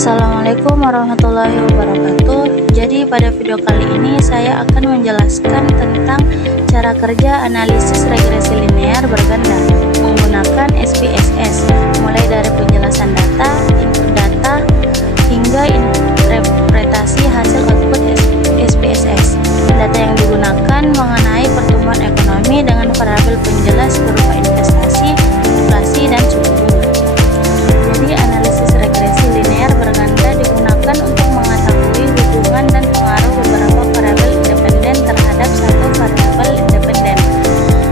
Assalamualaikum warahmatullahi wabarakatuh. Jadi pada video kali ini saya akan menjelaskan tentang cara kerja analisis regresi linear berganda menggunakan SPSS, mulai dari penjelasan data, input data, hingga interpretasi hasil output SPSS. Data yang digunakan mengenai pertumbuhan ekonomi dengan variabel penjelas berupa investasi, inflasi, dan suku bunga. Jadi analisis regresi linear berganda digunakan untuk mengetahui hubungan dan pengaruh beberapa variabel independen terhadap satu variabel independen.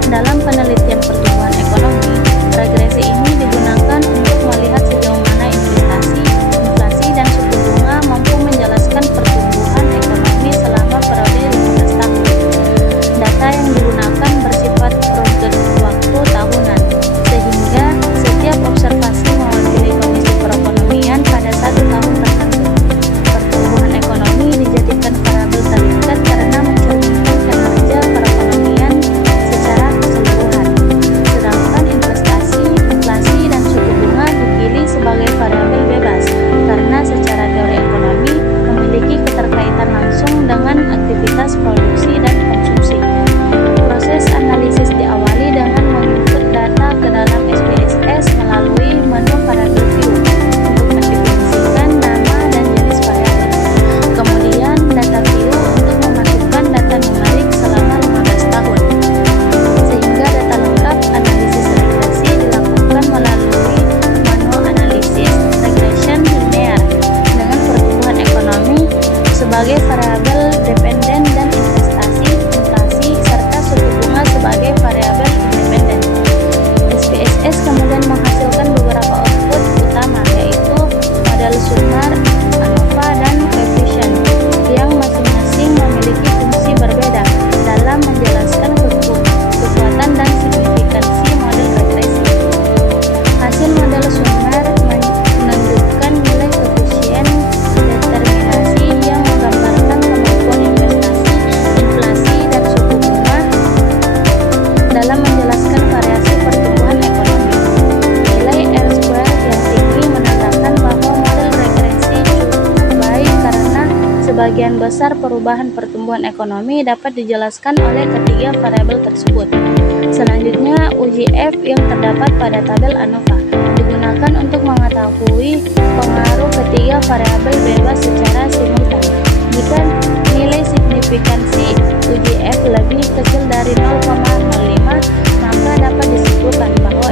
Dalam penelitian pertumbuhan ekonomi, regresi ini digunakan untuk melihat sejauh mana investasi, inflasi, dan suku bunga mampu menjelaskan pertumbuhan ekonomi selama periode 15 tahun. Data yang digunakan bersifat runut waktu tahunan, sehingga setiap observasi mewakili kondisi perekonomian pada satu tahun tertentu. Pertumbuhan ekonomi dijadikan variabel terikat karena mencerminkan kinerja perekonomian secara keseluruhan, sedangkan investasi, inflasi, dan suku bunga dipilih sebagai variabel bebas karena secara teori ekonomi memiliki keterkaitan langsung dengan aktivitas produksi dan konsumsi. Proses analisis diawali dengan menginput data ke dalam SPSS melalui menu variable view untuk mendefinisikan nama dan jenis variabel. Kemudian data view untuk memasukkan data numerik selama 15 tahun. Sehingga data lengkap analisis regresi dilakukan melalui menu analisis regression linear dengan pertumbuhan ekonomi sebagai variabel dependen dan investasi, inflasi, serta suku bunga sebagai variabel independen. SPSS kemudian menghasilkan beberapa output utama, yaitu model Sumner, ANOVA, dan coefficient yang masing-masing memiliki fungsi berbeda dalam menjelaskan kekuatan dan signifikansi model regresi. Hasil model Sumner menunjukkan nilai koefisien determinasi yang menggambarkan kemampuan investasi, inflasi, dan suku bunga dalam menjelaskan variasi pertumbuhan ekonomi. Nilai R-square yang tinggi menandakan bahwa model regresi cukup baik karena sebagian besar perubahan pertumbuhan ekonomi dapat dijelaskan oleh ketiga variabel tersebut. Selanjutnya, uji F yang terdapat pada tabel ANOVA digunakan untuk mengetahui pengaruh ketiga variabel bebas secara simultan. Jika nilai signifikansi uji F lebih kecil dari 0,05, maka dapat disimpulkan bahwa